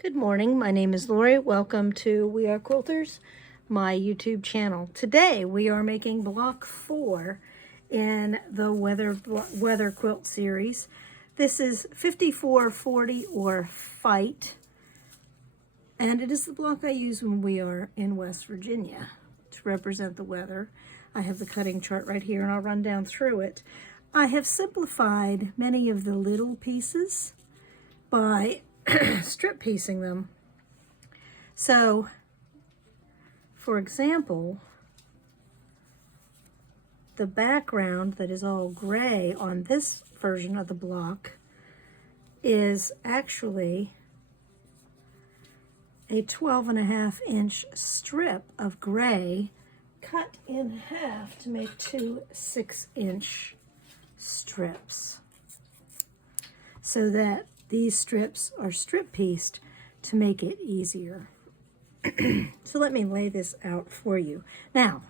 Good morning, my name is Lorrie. Welcome to We Are Quilters, my YouTube channel. Today we are making block 4 in the weather quilt series. This is 5440 or Fight, and it is the block I use when we are in West Virginia to represent the weather. I have the cutting chart right here and I'll run down through it. I have simplified many of the little pieces by strip piecing them. So, for example, the background that is all gray on this version of the block is actually a 12.5-inch strip of gray cut in half to make two 6-inch strips, so that these strips are strip pieced to make it easier. So let me lay this out for you. Now,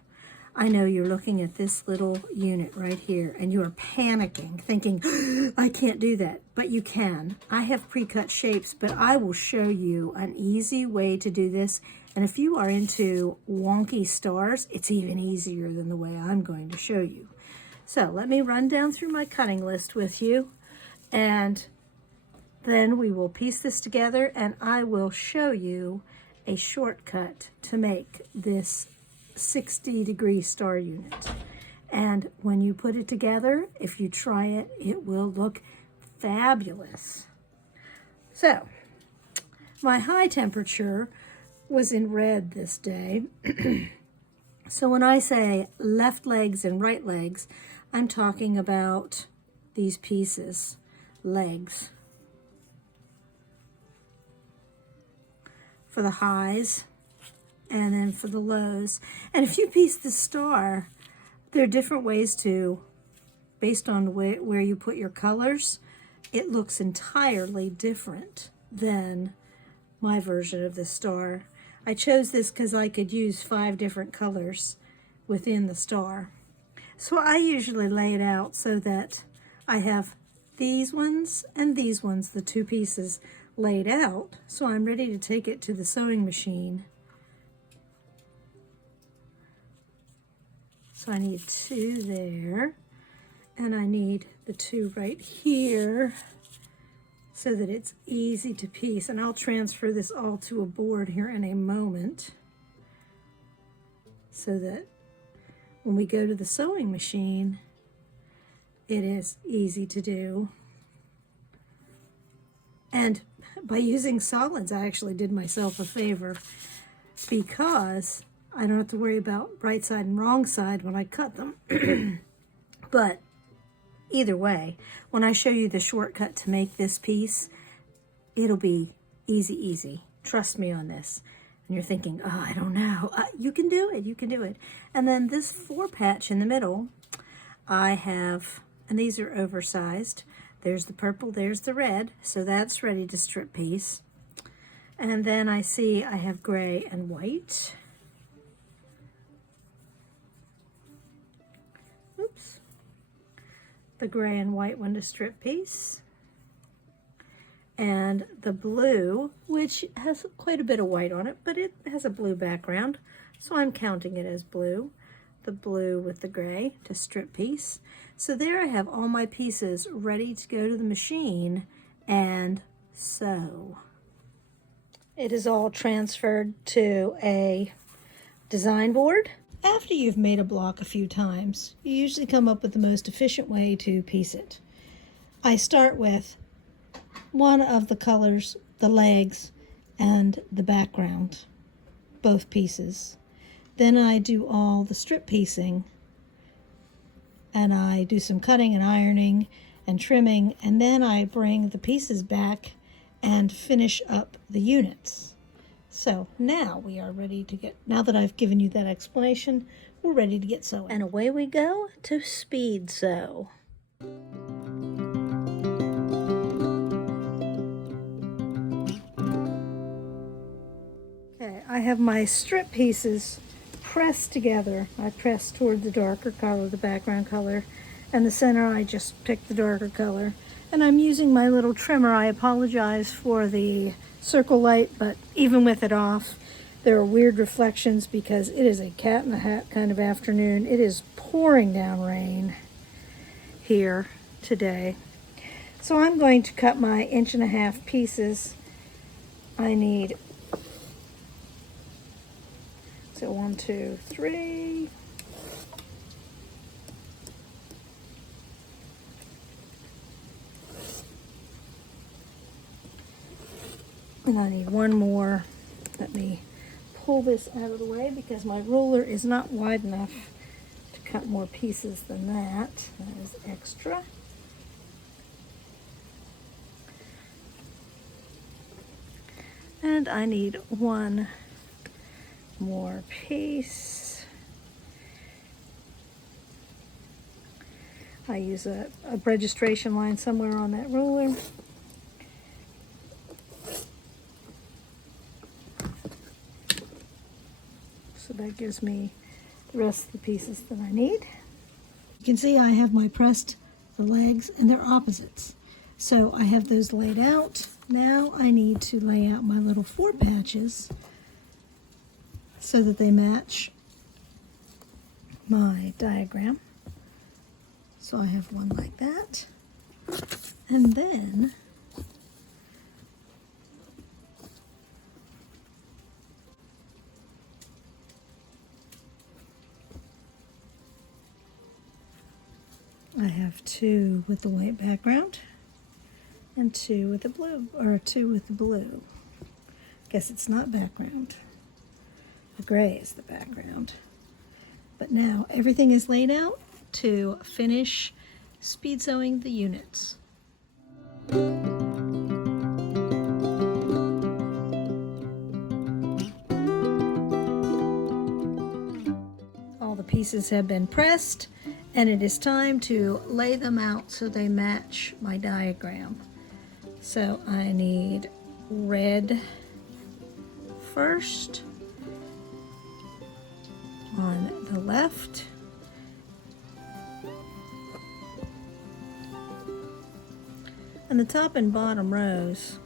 I know you're looking at this little unit right here and you are panicking, thinking, I can't do that, but you can. I have pre-cut shapes, but I will show you an easy way to do this. And if you are into wonky stars, it's even easier than the way I'm going to show you. So let me run down through my cutting list with you, and then we will piece this together and I will show you a shortcut to make this 60-degree star unit. And when you put it together, if you try it, it will look fabulous. So, my high temperature was in red this day. So when I say left legs and right legs, I'm talking about these pieces, legs, for the highs and then for the lows. And if you piece the star, there are different ways to, based on where you put your colors, it looks entirely different than my version of the star. I chose this because I could use 5 different colors within the star. So I usually lay it out so that I have these ones and these ones, the 2 pieces, laid out, so I'm ready to take it to the sewing machine. So I need 2 there, and I need the 2 right here so that it's easy to piece. And I'll transfer this all to a board here in a moment so that when we go to the sewing machine, it is easy to do. And by using solids, I actually did myself a favor, because I don't have to worry about right side and wrong side when I cut them. But either way, when I show you the shortcut to make this piece, it'll be easy. Trust me on this. And you're thinking, oh, I don't know. You can do it. You can do it. And then this 4 patch in the middle, I have, and these are oversized. There's the purple, there's the red, so that's ready to strip piece. And then I see I have gray and white. Oops. The gray and white one to strip piece. And the blue, which has quite a bit of white on it, but it has a blue background, so I'm counting it as blue. The blue with the gray to strip piece. So there I have all my pieces ready to go to the machine and sew. It is all transferred to a design board. After you've made a block a few times, you usually come up with the most efficient way to piece it. I start with one of the colors, the legs, and the background, both pieces. Then I do all the strip piecing, and I do some cutting and ironing and trimming, and then I bring the pieces back and finish up the units. So now we are ready to get, now that I've given you that explanation, we're ready to get sewing. And away we go to speed sew. Okay, I have my strip pieces pressed together. I press toward the darker color, the background color, and the center I just picked the darker color. And I'm using my little trimmer. I apologize for the circle light, but even with it off, there are weird reflections because it is a cat in the hat kind of afternoon. It is pouring down rain here today. So I'm going to cut my 1.5 inch pieces. I need, so 1, 2, 3. And I need one more. Let me pull this out of the way because my ruler is not wide enough to cut more pieces than that. That is extra. And I need one more piece. I use a registration line somewhere on that ruler. So that gives me the rest of the pieces that I need. You can see I have my pressed the legs and they're opposites. So I have those laid out. Now I need to lay out my little 4 patches so that they match my diagram. So I have one like that. And then I have 2 with the white background and 2 with the blue, or 2 with the blue. Guess it's not background. The gray is the background. But now everything is laid out to finish speed sewing the units. All the pieces have been pressed, and it is time to lay them out so they match my diagram. So I need red first on the left, and the top and bottom rows,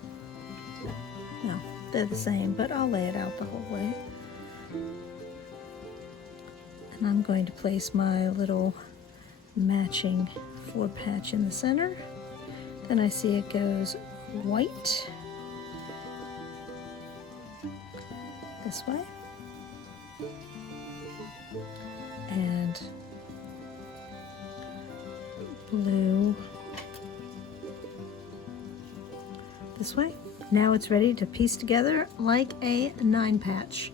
no, they're the same, but I'll lay it out the whole way. And I'm going to place my little matching 4 patch in the center. Then I see it goes white this way and blue this way. Now it's ready to piece together like a 9 patch.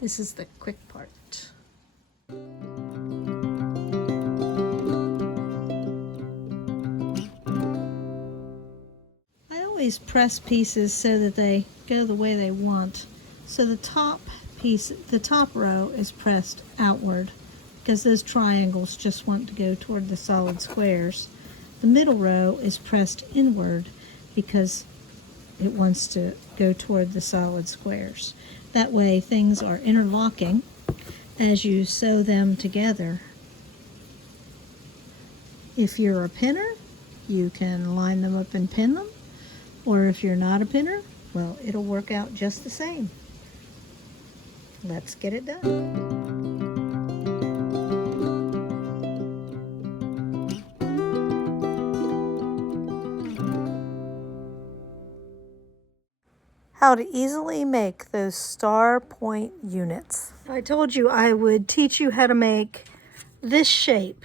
This is the quick part. Always press pieces so that they go the way they want. So the top piece, the top row is pressed outward because those triangles just want to go toward the solid squares. The middle row is pressed inward because it wants to go toward the solid squares. That way things are interlocking as you sew them together. If you're a pinner, you can line them up and pin them. Or if you're not a pinner, well, it'll work out just the same. Let's get it done. How to easily make those star point units. I told you I would teach you how to make this shape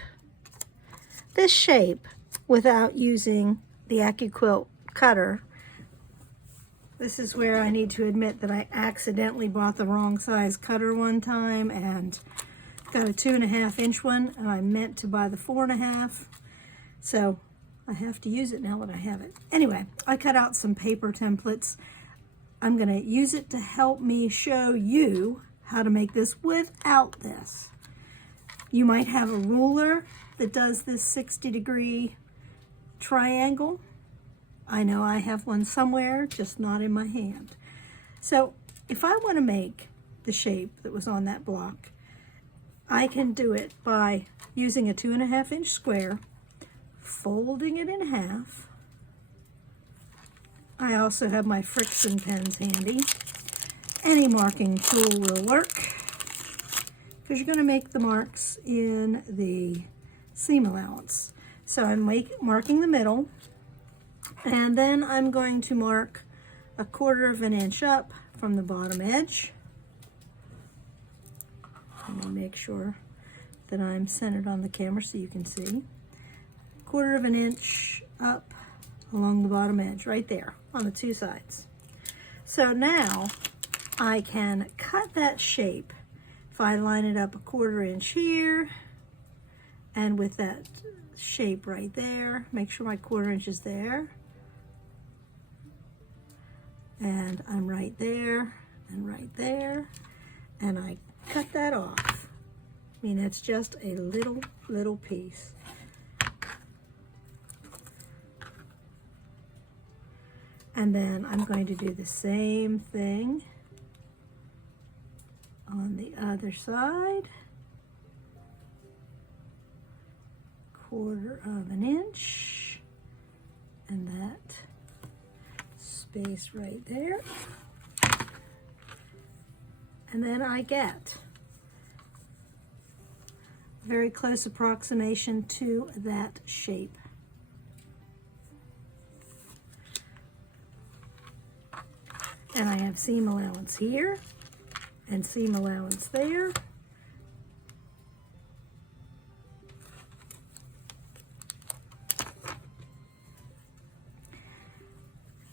without using the AccuQuilt cutter. This is where I need to admit that I accidentally bought the wrong size cutter one time and got a 2.5 inch one, and I meant to buy the 4.5. So I have to use it now that I have it. Anyway, I cut out some paper templates. I'm going to use it to help me show you how to make this without this. You might have a ruler that does this 60-degree triangle. I know I have one somewhere, just not in my hand. So if I want to make the shape that was on that block, I can do it by using a 2.5 inch square, folding it in half. I also have my friction pens handy. Any marking tool will work, because you're going to make the marks in the seam allowance. So I'm marking the middle, and then I'm going to mark 1/4 of an inch up from the bottom edge. Let me make sure that I'm centered on the camera so you can see. 1/4 of an inch up along the bottom edge, right there on the two sides. So now I can cut that shape. If I line it up 1/4 inch here, and with that shape right there, make sure my 1/4 inch is there, and I'm right there and right there, and I cut that off. I mean, it's just a little piece. And then I'm going to do the same thing on the other side. 1/4 of an inch, and that space right there. And then I get a very close approximation to that shape. And I have seam allowance here and seam allowance there.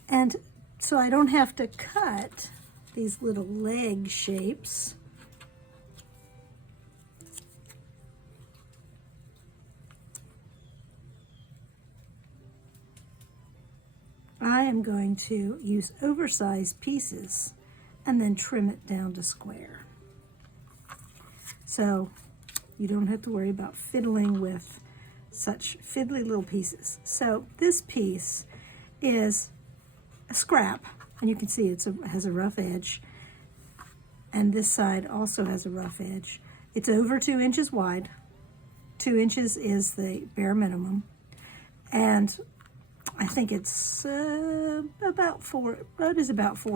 And so I don't have to cut these little leg shapes. I am going to use oversized pieces and then trim it down to square. So you don't have to worry about fiddling with such fiddly little pieces. So this piece is a scrap, and you can see it has a rough edge, and this side also has a rough edge. It's over 2 inches wide. 2 inches is the bare minimum, and I think it's about 4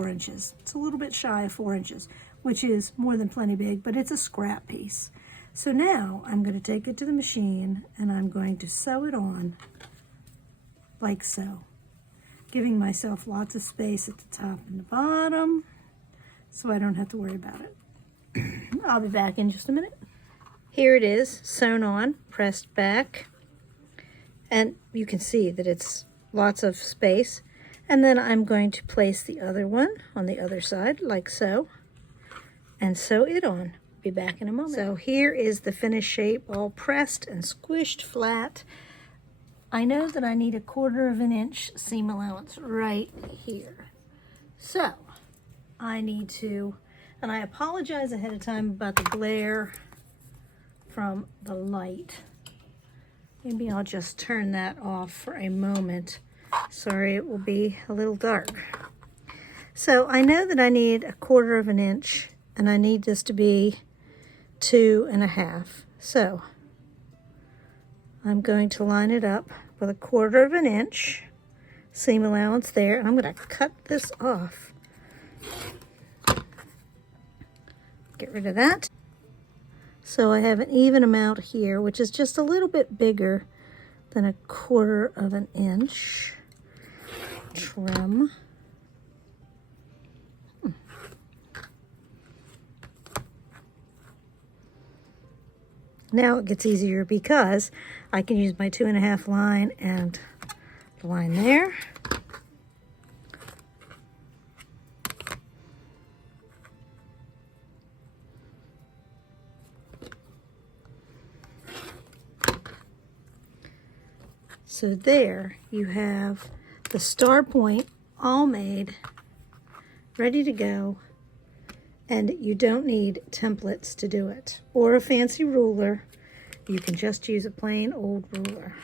inches. It's a little bit shy of 4 inches, which is more than plenty big, but it's a scrap piece. So now I'm going to take it to the machine, and I'm going to sew it on like so, giving myself lots of space at the top and the bottom so I don't have to worry about it. I'll be back in just a minute. Here it is, sewn on, pressed back, and you can see that it's lots of space. And then I'm going to place the other one on the other side like so, and sew it on. Be back in a moment. So here is the finished shape, all pressed and squished flat. I know that I need 1/4 of an inch seam allowance right here. So I need to, and I apologize ahead of time about the glare from the light. Maybe I'll just turn that off for a moment. Sorry, it will be a little dark. So I know that I need 1/4 of an inch, and I need this to be 2.5. So I'm going to line it up with 1/4 of an inch seam allowance there, and I'm going to cut this off. Get rid of that. So I have an even amount here, which is just a little bit bigger than 1/4 of an inch. Trim. Now it gets easier because I can use my 2.5 line and the line there. So there you have the star point all made, ready to go, and you don't need templates to do it or a fancy ruler. You can just use a plain old ruler.